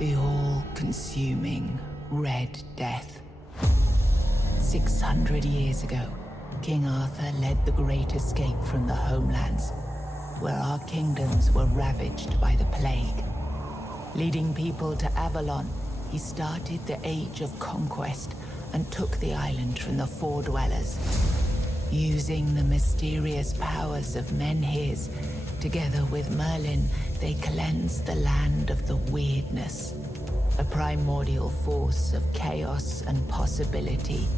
The all-consuming Red Death. 600 years ago, King Arthur led the Great Escape from the homelands, where our kingdoms were ravaged by the plague. Leading people to Avalon, he started the Age of Conquest and took the island from the Four Dwellers. Using the mysterious powers of Menhirs, together with Merlin, they cleansed the land of the weirdness, a primordial force of chaos and possibility.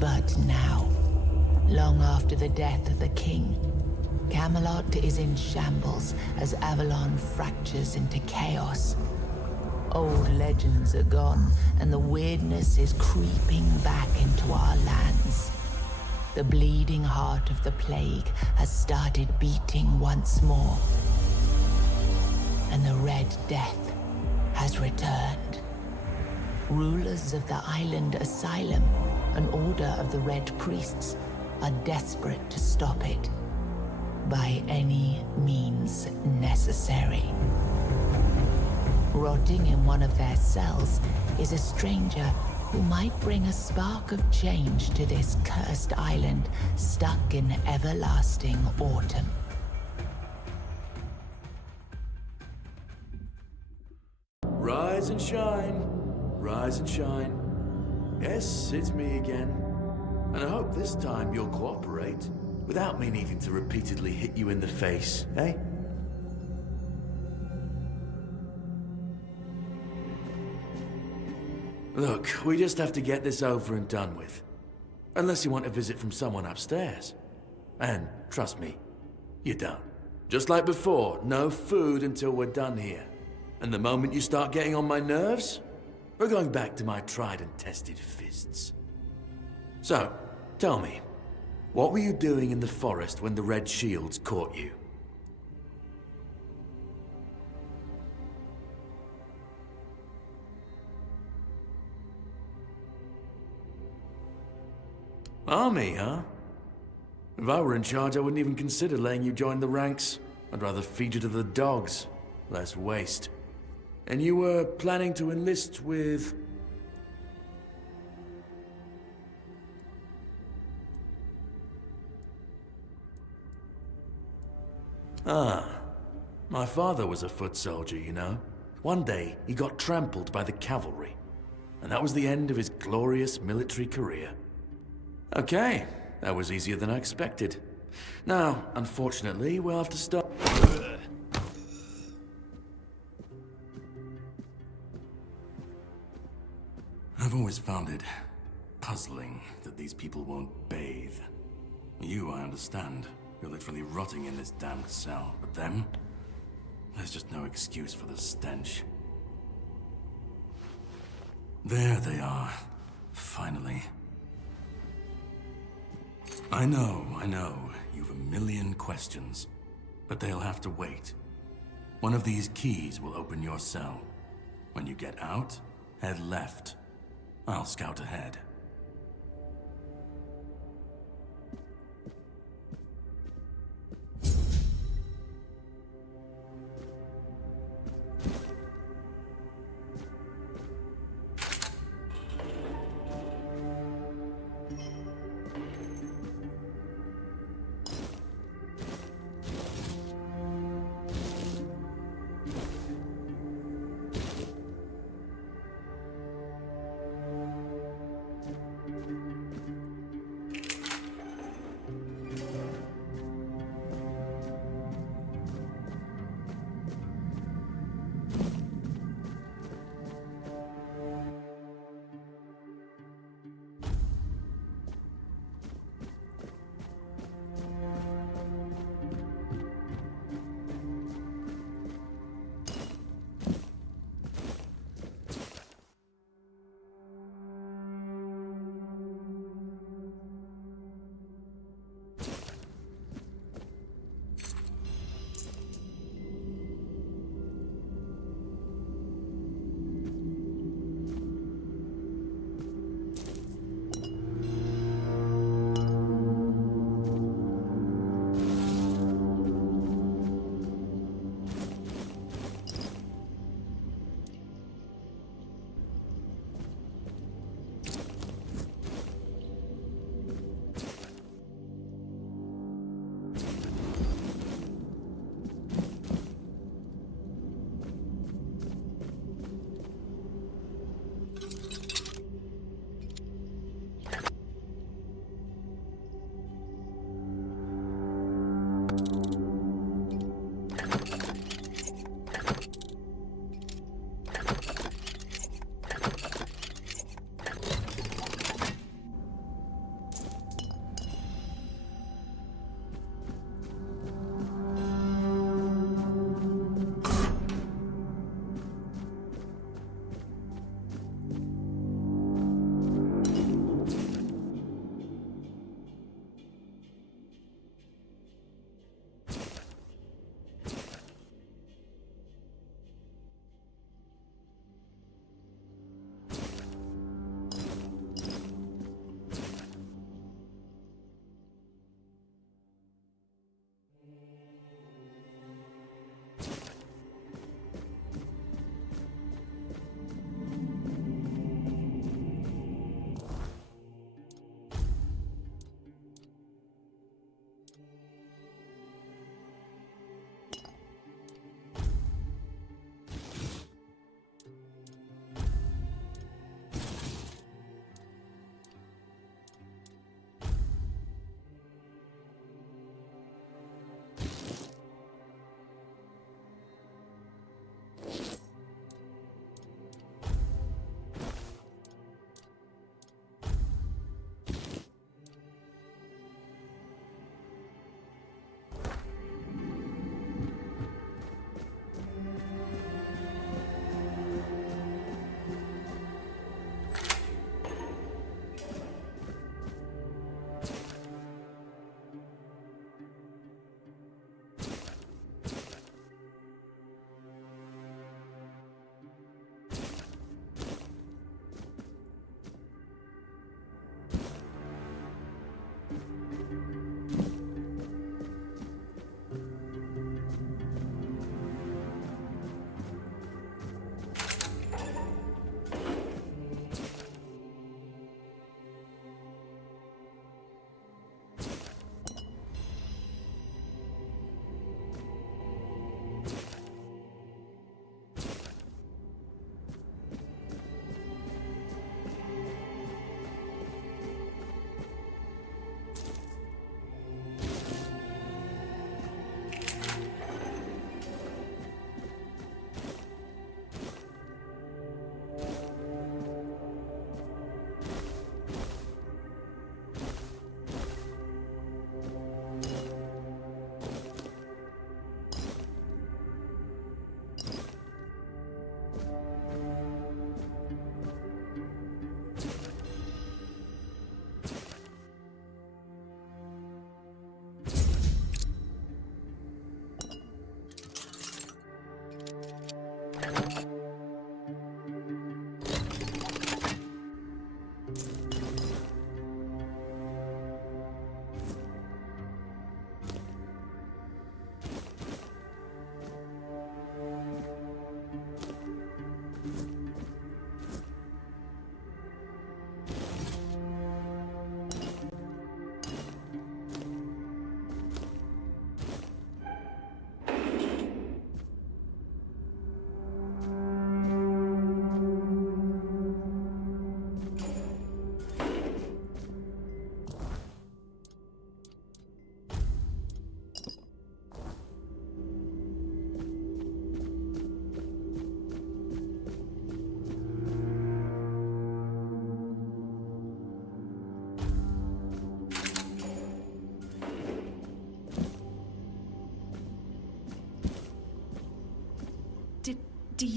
But now, long after the death of the king, Camelot is in shambles as Avalon fractures into chaos. Old legends are gone, and the weirdness is creeping back into our lands. The bleeding heart of the plague has started beating once more, and the Red Death has returned. Rulers of the island asylum, an order of the Red Priests, are desperate to stop it by any means necessary. Rotting in one of their cells is a stranger who might bring a spark of change to this cursed island stuck in everlasting autumn. Rise and shine, rise and shine. Yes, it's me again. And I hope this time you'll cooperate, without me needing to repeatedly hit you in the face, eh? Look, we just have to get this over and done with. Unless you want a visit from someone upstairs. And trust me, you don't. Just like before, no food until we're done here. And the moment you start getting on my nerves, we're going back to my tried and tested fists. So, tell me, what were you doing in the forest when the Red Shields caught you? Army, huh? If I were in charge, I wouldn't even consider letting you join the ranks. I'd rather feed you to the dogs. Less waste. And you were planning to enlist with... Ah, my father was a foot soldier, you know. One day, he got trampled by the cavalry. And that was the end of his glorious military career. Okay, that was easier than I expected. Now, unfortunately, we'll have to start... I've always found it puzzling that these people won't bathe. You, I understand. You're literally rotting in this damned cell. But them? There's just no excuse for the stench. There they are. Finally. I know. You've a million questions. But they'll have to wait. One of these keys will open your cell. When you get out, head left. I'll scout ahead.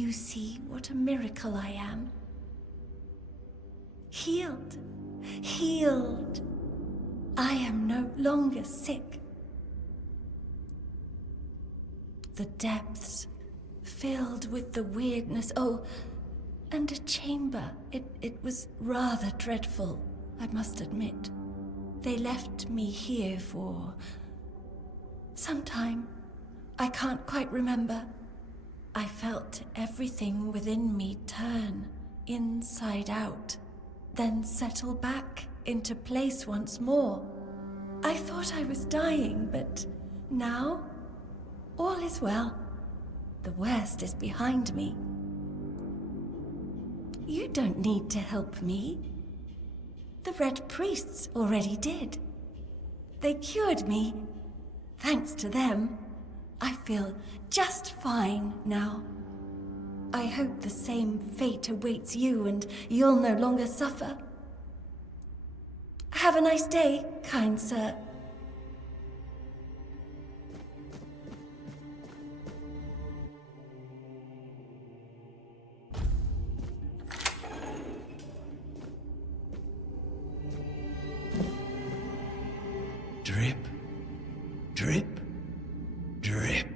you see what a miracle I am? Healed. Healed. I am no longer sick. The depths, filled with the weirdness. Oh, and a chamber. It was rather dreadful, I must admit. They left me here for some time. I can't quite remember. I felt everything within me turn inside out, then settle back into place once more. I thought I was dying, but now all is well. The worst is behind me. You don't need to help me. The Red Priests already did. They cured me. Thanks to them, I feel just fine now. I hope the same fate awaits you and you'll no longer suffer. Have a nice day, kind sir. Drip, drip, drip.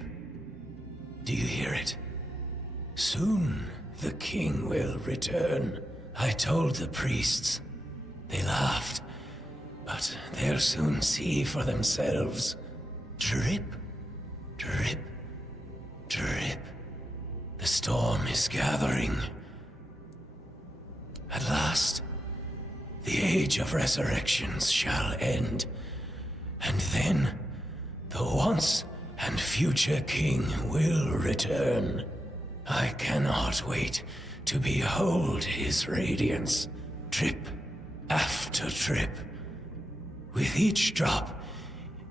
Do you hear it? Soon the king will return. I told the priests. They laughed, but they'll soon see for themselves. Drip, drip, drip. The storm is gathering. At last, the age of resurrections shall end. And then, the once and future king will return. I cannot wait to behold his radiance, drip after drip. With each drop,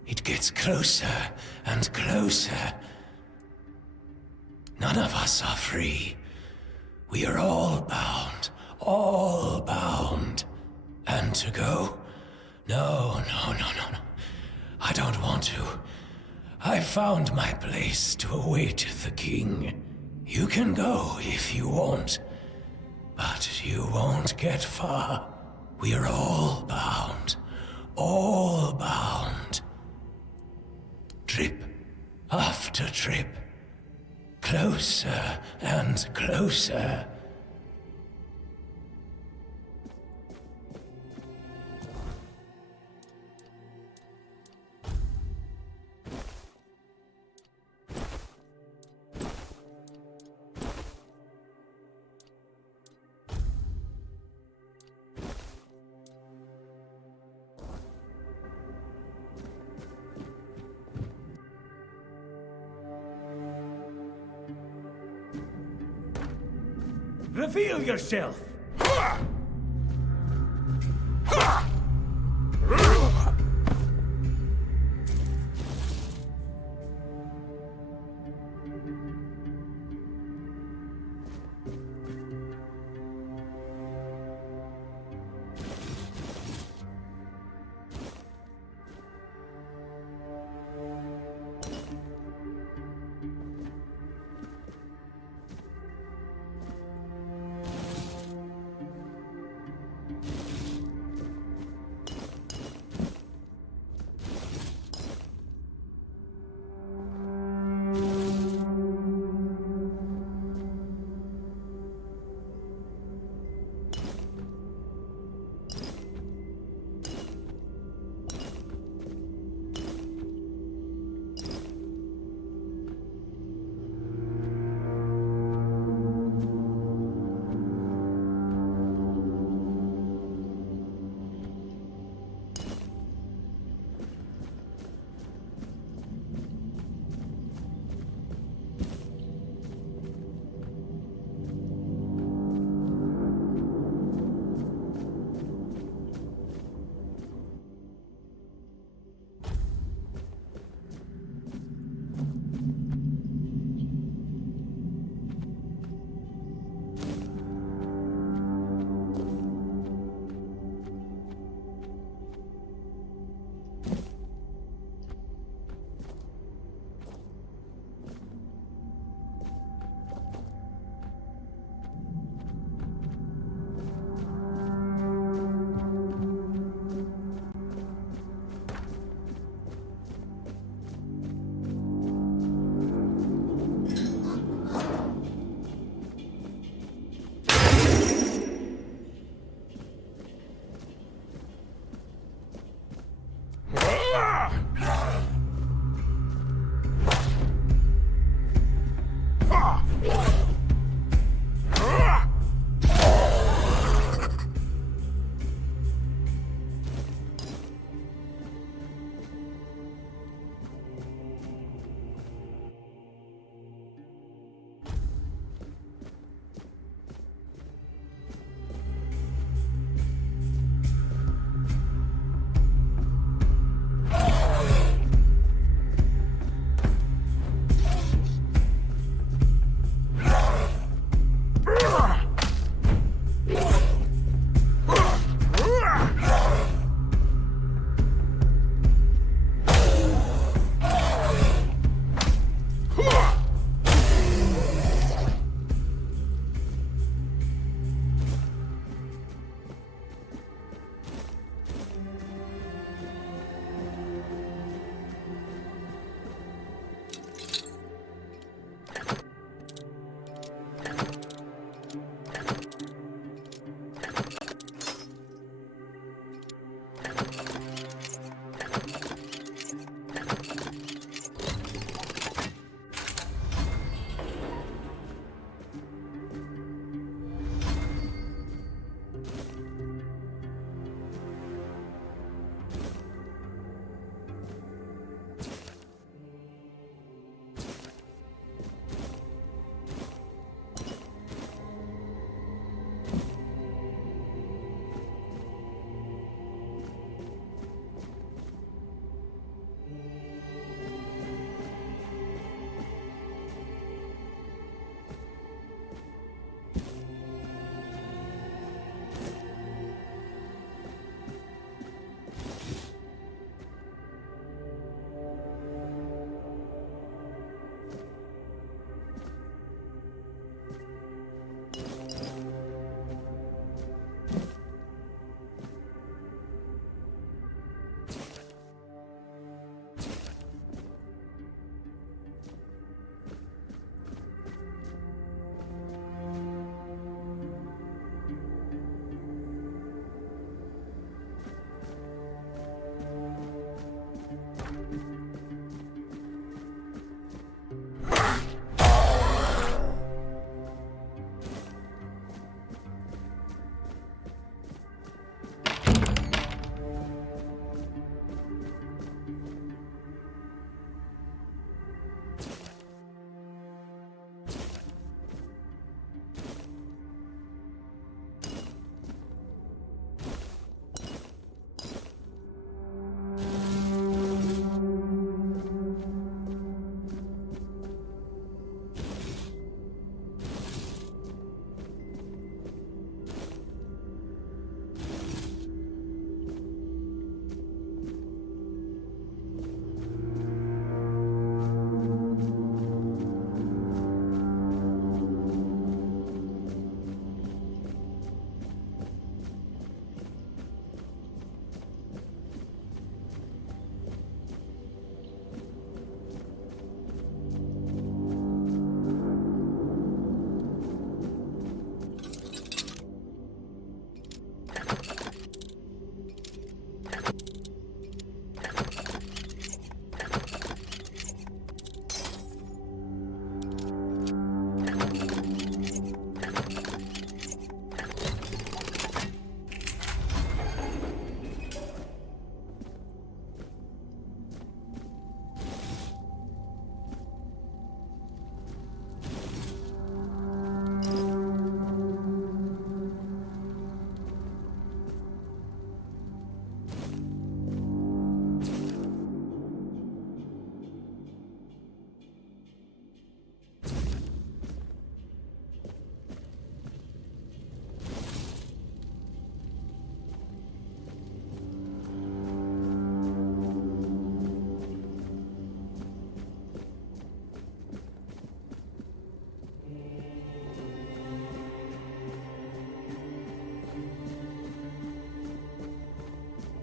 it gets closer and closer. None of us are free. We are all bound, all bound. And to go? No. I don't want to. I found my place to await the king. You can go if you want, but you won't get far. We are all bound, all bound. Trip after trip, closer and closer. Reveal yourself!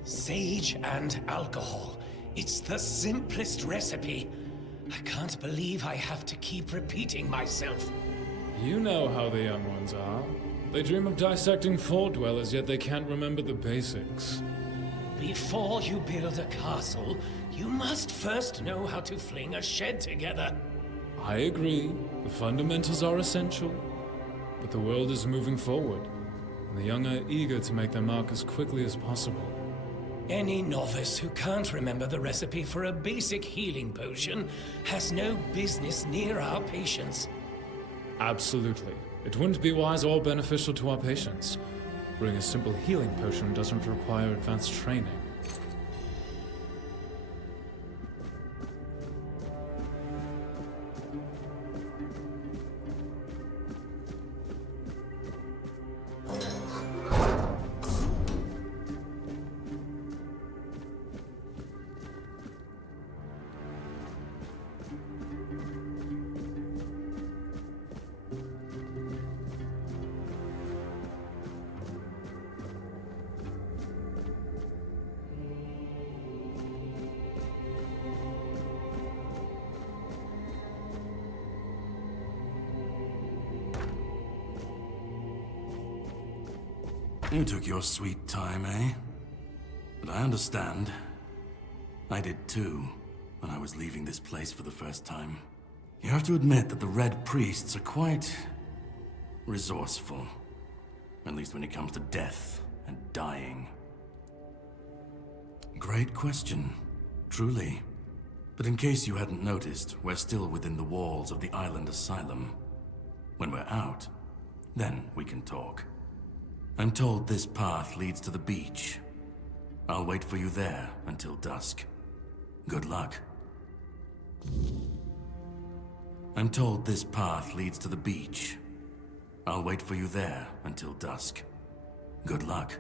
Sage and alcohol. It's the simplest recipe. I can't believe I have to keep repeating myself. You know how the young ones are. They dream of dissecting Fort Dwellers, yet they can't remember the basics. Before you build a castle, you must first know how to fling a shed together. I agree. The fundamentals are essential. But the world is moving forward, and the young are eager to make their mark as quickly as possible. Any novice who can't remember the recipe for a basic healing potion has no business near our patients. Absolutely. It wouldn't be wise or beneficial to our patients. Brewing a simple healing potion doesn't require advanced training. You took your sweet time, eh? But I understand. I did too, when I was leaving this place for the first time. You have to admit that the Red Priests are quite resourceful. At least when it comes to death and dying. Great question, truly. But in case you hadn't noticed, we're still within the walls of the island asylum. When we're out, then we can talk. I'm told this path leads to the beach. I'll wait for you there until dusk. Good luck. I'm told this path leads to the beach. I'll wait for you there until dusk. Good luck.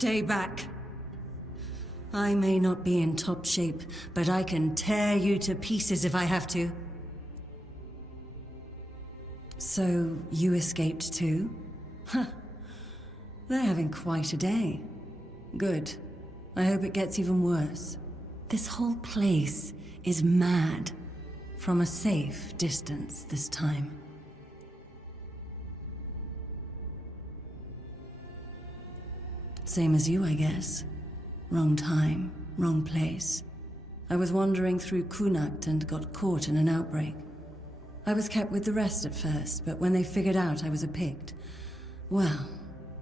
Stay back. I may not be in top shape, but I can tear you to pieces if I have to. So, you escaped too? Huh. They're having quite a day. Good. I hope it gets even worse. This whole place is mad. From a safe distance this time. Same as you, I guess. Wrong time, wrong place. I was wandering through Kunakt and got caught in an outbreak. I was kept with the rest at first, but when they figured out I was a Pict, well,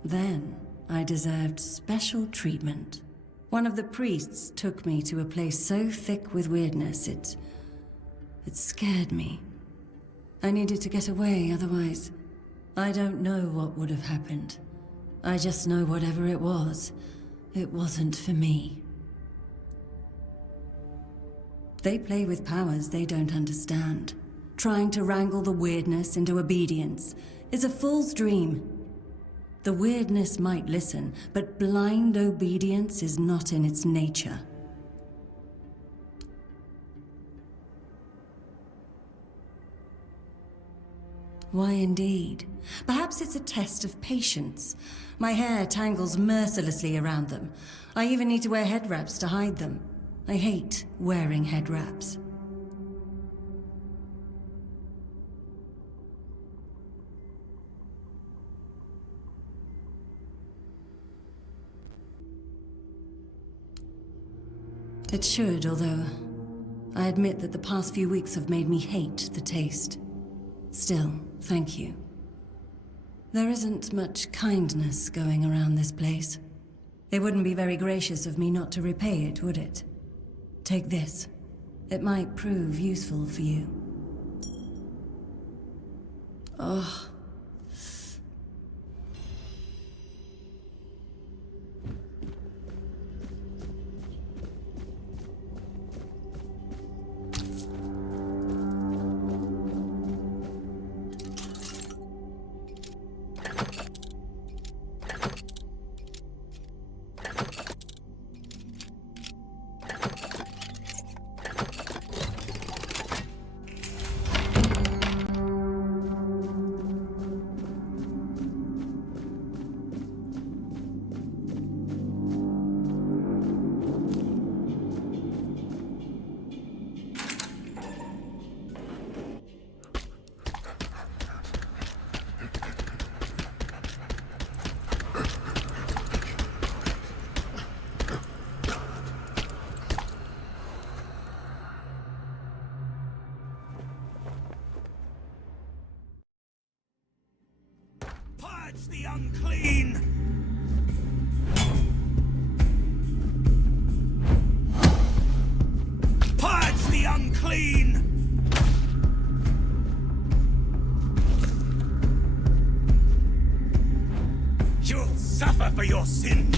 then I deserved special treatment. One of the priests took me to a place so thick with weirdness, it scared me. I needed to get away, otherwise, I don't know what would have happened. I just know whatever it wasn't for me. They play with powers they don't understand. Trying to wrangle the weirdness into obedience is a fool's dream. The weirdness might listen, but blind obedience is not in its nature. Why indeed? Perhaps it's a test of patience. My hair tangles mercilessly around them. I even need to wear head wraps to hide them. I hate wearing head wraps. It should, although I admit that the past few weeks have made me hate the taste. Still, thank you. There isn't much kindness going around this place. It wouldn't be very gracious of me not to repay it, would it? Take this. It might prove useful for you. Oh. Purge the unclean! Purge the unclean! You'll suffer for your sins!